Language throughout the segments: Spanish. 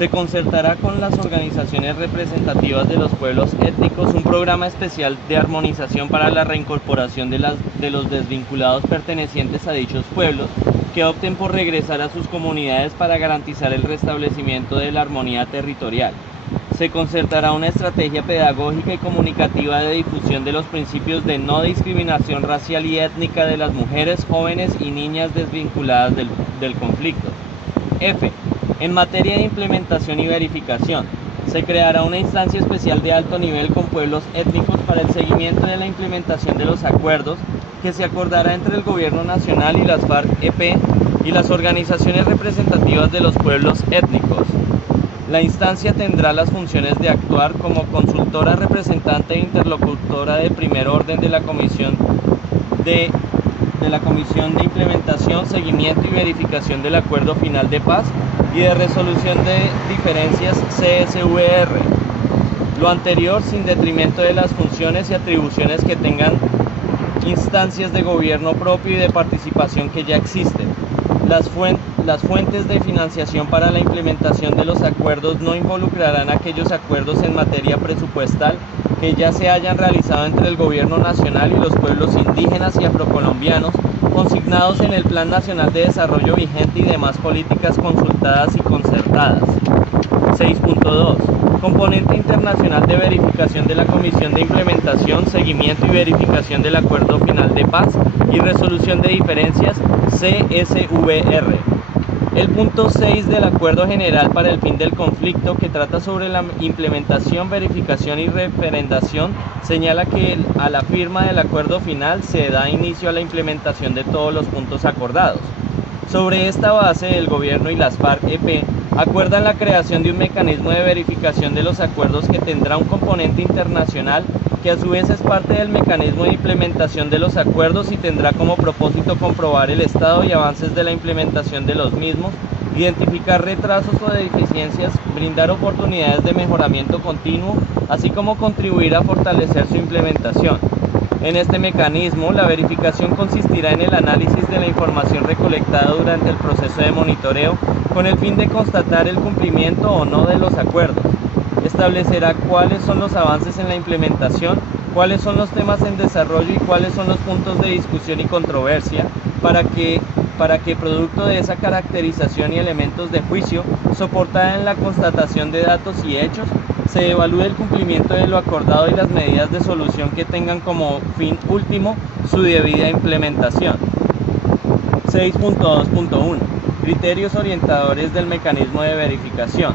Se concertará con las organizaciones representativas de los pueblos étnicos un programa especial de armonización para la reincorporación de los desvinculados pertenecientes a dichos pueblos que opten por regresar a sus comunidades para garantizar el restablecimiento de la armonía territorial. Se concertará una estrategia pedagógica y comunicativa de difusión de los principios de no discriminación racial y étnica de las mujeres, jóvenes y niñas desvinculadas del conflicto. F. En materia de implementación y verificación, se creará una instancia especial de alto nivel con pueblos étnicos para el seguimiento de la implementación de los acuerdos que se acordará entre el Gobierno Nacional y las FARC-EP y las organizaciones representativas de los pueblos étnicos. La instancia tendrá las funciones de actuar como consultora, representante e interlocutora de primer orden de la Comisión de Implementación, Seguimiento y Verificación del Acuerdo Final de Paz y de Resolución de Diferencias CSVR. Lo anterior sin detrimento de las funciones y atribuciones que tengan instancias de gobierno propio y de participación que ya existen. Las fuentes de financiación para la implementación de los acuerdos no involucrarán aquellos acuerdos en materia presupuestal que ya se hayan realizado entre el Gobierno Nacional y los pueblos indígenas y afrocolombianos, consignados en el Plan Nacional de Desarrollo vigente y demás políticas consultadas y concertadas. 6.2. Componente internacional de verificación de la Comisión de Implementación, Seguimiento y Verificación del Acuerdo Final de Paz y Resolución de Diferencias, CSVR. El punto 6 del Acuerdo General para el Fin del Conflicto, que trata sobre la implementación, verificación y referendación, señala que a la firma del acuerdo final se da inicio a la implementación de todos los puntos acordados. Sobre esta base, el Gobierno y las FARC-EP acuerdan la creación de un mecanismo de verificación de los acuerdos que tendrá un componente internacional que a su vez es parte del mecanismo de implementación de los acuerdos y tendrá como propósito comprobar el estado y avances de la implementación de los mismos, identificar retrasos o deficiencias, brindar oportunidades de mejoramiento continuo, así como contribuir a fortalecer su implementación. En este mecanismo, la verificación consistirá en el análisis de la información recolectada durante el proceso de monitoreo con el fin de constatar el cumplimiento o no de los acuerdos. Establecerá cuáles son los avances en la implementación, cuáles son los temas en desarrollo y cuáles son los puntos de discusión y controversia para que producto de esa caracterización y elementos de juicio soportada en la constatación de datos y hechos, se evalúe el cumplimiento de lo acordado y las medidas de solución que tengan como fin último su debida implementación. 6.2.1. Criterios orientadores del mecanismo de verificación.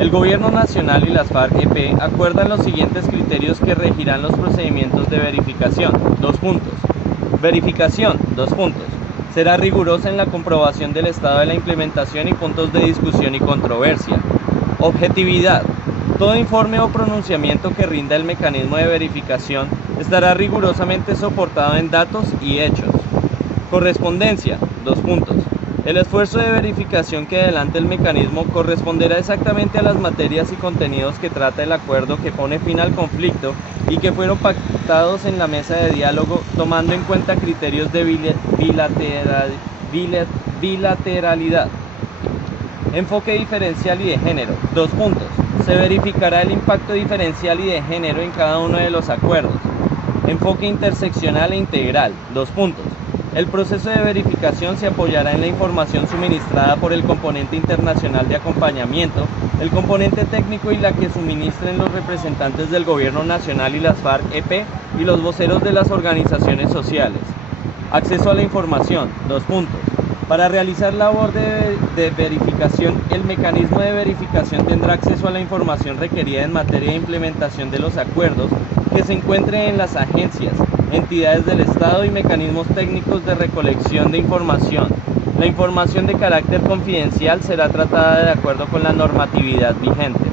El Gobierno Nacional y las FARC-EP acuerdan los siguientes criterios que regirán los procedimientos de verificación. 2 puntos. Verificación. 2 puntos. Será rigurosa en la comprobación del estado de la implementación y puntos de discusión y controversia. Objetividad. Todo informe o pronunciamiento que rinda el mecanismo de verificación estará rigurosamente soportado en datos y hechos. Correspondencia. 2 puntos. El esfuerzo de verificación que adelante el mecanismo corresponderá exactamente a las materias y contenidos que trata el acuerdo que pone fin al conflicto y que fueron pactados en la mesa de diálogo, tomando en cuenta criterios de bilateralidad. Enfoque diferencial y de género. 2 puntos. Se verificará el impacto diferencial y de género en cada uno de los acuerdos. Enfoque interseccional e integral. 2 puntos. El proceso de verificación se apoyará en la información suministrada por el componente internacional de acompañamiento, el componente técnico y la que suministren los representantes del Gobierno Nacional y las FARC-EP y los voceros de las organizaciones sociales. Acceso a la información. 2 puntos. Para realizar labor de verificación, el mecanismo de verificación tendrá acceso a la información requerida en materia de implementación de los acuerdos que se encuentre en las agencias, entidades del Estado y mecanismos técnicos de recolección de información. La información de carácter confidencial será tratada de acuerdo con la normatividad vigente.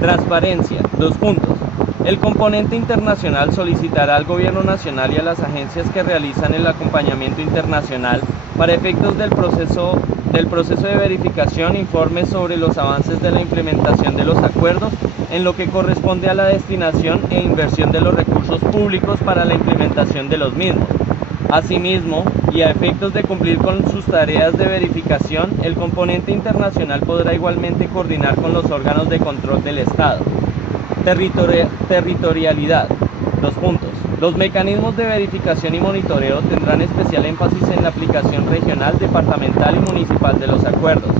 Transparencia. 2 puntos. El componente internacional solicitará al Gobierno Nacional y a las agencias que realizan el acompañamiento internacional para efectos del proceso de verificación informes sobre los avances de la implementación de los acuerdos en lo que corresponde a la destinación e inversión de los recursos públicos para la implementación de los mismos. Asimismo, y a efectos de cumplir con sus tareas de verificación, el componente internacional podrá igualmente coordinar con los órganos de control del Estado. Territorialidad. Dos puntos. Los mecanismos de verificación y monitoreo tendrán especial énfasis en la aplicación regional, departamental y municipal de los acuerdos.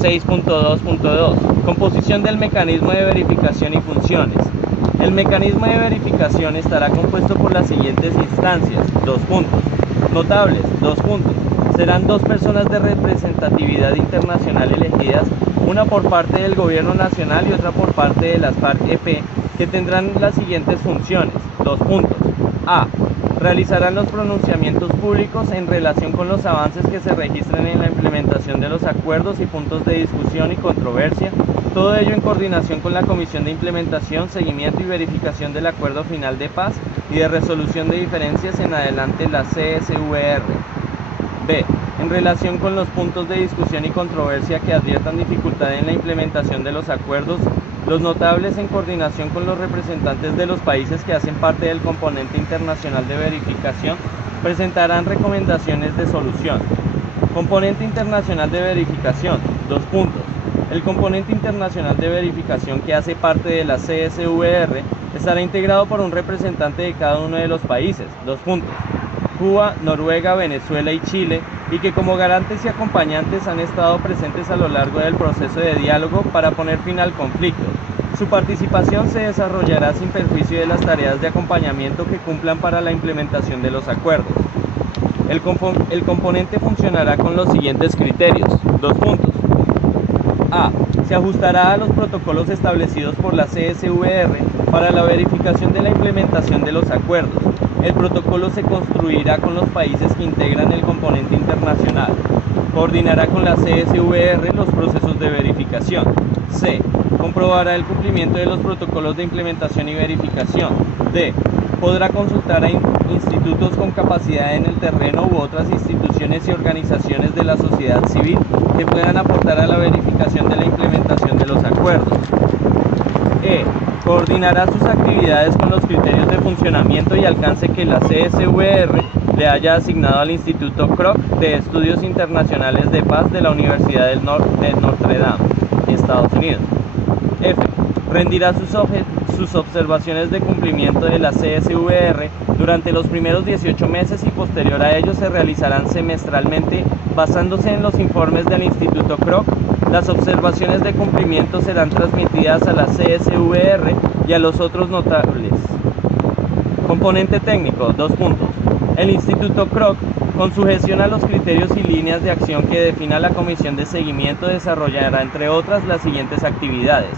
6.2.2. Composición del mecanismo de verificación y funciones. El mecanismo de verificación estará compuesto por las siguientes instancias. 2 puntos. Notables. 2 puntos. Serán 2 personas de representatividad internacional elegidas, una por parte del Gobierno Nacional y otra por parte de las FARC-EP, que tendrán las siguientes funciones. 2 puntos. A. Realizarán los pronunciamientos públicos en relación con los avances que se registren en la implementación de los acuerdos y puntos de discusión y controversia, todo ello en coordinación con la Comisión de Implementación, Seguimiento y Verificación del Acuerdo Final de Paz y de Resolución de Diferencias en adelante, la CSVR. B. En relación con los puntos de discusión y controversia que adviertan dificultad en la implementación de los acuerdos, los notables, en coordinación con los representantes de los países que hacen parte del componente internacional de verificación, presentarán recomendaciones de solución. Componente internacional de verificación. 2 puntos. El componente internacional de verificación que hace parte de la CSVR estará integrado por un representante de cada uno de los países. 2 puntos. Cuba, Noruega, Venezuela y Chile, y que como garantes y acompañantes han estado presentes a lo largo del proceso de diálogo para poner fin al conflicto. Su participación se desarrollará sin perjuicio de las tareas de acompañamiento que cumplan para la implementación de los acuerdos. El componente funcionará con los siguientes criterios. 2 puntos. A. Se ajustará a los protocolos establecidos por la CSVR para la verificación de la implementación de los acuerdos. El protocolo se construirá con los países que integran el componente internacional. Coordinará con la CSVR los procesos de verificación. C. Comprobará el cumplimiento de los protocolos de implementación y verificación. D. Podrá consultar a institutos con capacidad en el terreno u otras instituciones y organizaciones de la sociedad civil que puedan aportar a la verificación de la implementación de los acuerdos. E. Coordinará sus actividades con los criterios de funcionamiento y alcance que la CSVR le haya asignado al Instituto Kroc de Estudios Internacionales de Paz de la Universidad de Notre Dame, Estados Unidos. F. Rendirá sus observaciones de cumplimiento de la CSVR durante los primeros 18 meses y posterior a ello se realizarán semestralmente basándose en los informes del Instituto Kroc. Las observaciones de cumplimiento serán transmitidas a la CSVR y a los otros notables. Componente técnico. 2 puntos. El Instituto Kroc, con sujeción a los criterios y líneas de acción que defina la Comisión de Seguimiento, desarrollará, entre otras, las siguientes actividades.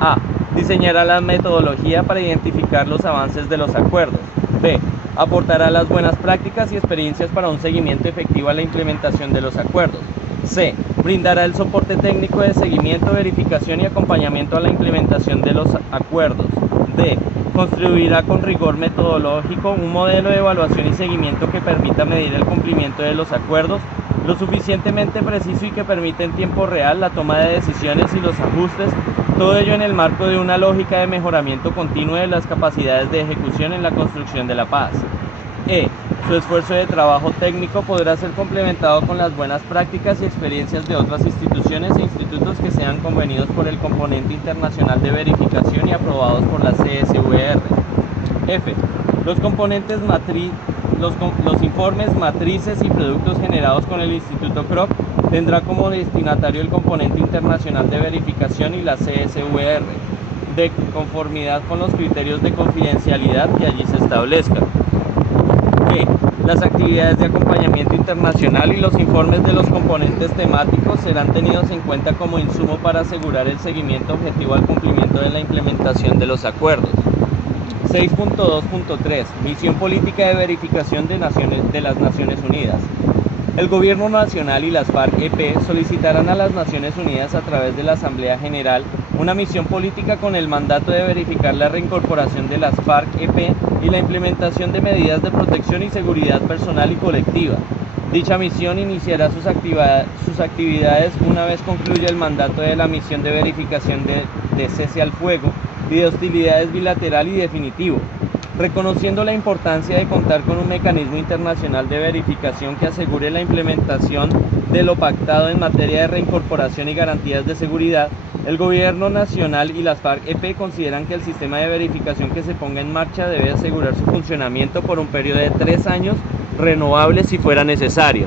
A. Diseñará la metodología para identificar los avances de los acuerdos. B. Aportará las buenas prácticas y experiencias para un seguimiento efectivo a la implementación de los acuerdos. C. Brindará el soporte técnico de seguimiento, verificación y acompañamiento a la implementación de los acuerdos. D. Construirá con rigor metodológico un modelo de evaluación y seguimiento que permita medir el cumplimiento de los acuerdos lo suficientemente preciso y que permita en tiempo real la toma de decisiones y los ajustes, todo ello en el marco de una lógica de mejoramiento continuo de las capacidades de ejecución en la construcción de la paz. E. Su esfuerzo de trabajo técnico podrá ser complementado con las buenas prácticas y experiencias de otras instituciones e institutos que sean convenidos por el componente internacional de verificación y aprobados por la CSVR. F. Los informes, matrices y productos generados con el Instituto Kroc tendrá como destinatario el componente internacional de verificación y la CSVR, de conformidad con los criterios de confidencialidad que allí se establezcan. E. Las actividades de acompañamiento internacional y los informes de los componentes temáticos serán tenidos en cuenta como insumo para asegurar el seguimiento objetivo al cumplimiento de la implementación de los acuerdos. 6.2.3. Misión política de verificación de las Naciones Unidas. El Gobierno Nacional y las FARC-EP solicitarán a las Naciones Unidas a través de la Asamblea General una misión política con el mandato de verificar la reincorporación de las FARC-EP y la implementación de medidas de protección y seguridad personal y colectiva. Dicha misión iniciará sus actividades una vez concluya el mandato de la misión de verificación de cese al fuego y de hostilidades bilateral y definitivo. Reconociendo la importancia de contar con un mecanismo internacional de verificación que asegure la implementación de lo pactado en materia de reincorporación y garantías de seguridad, el Gobierno Nacional y las FARC-EP consideran que el sistema de verificación que se ponga en marcha debe asegurar su funcionamiento por un periodo de 3 años, renovable si fuera necesario.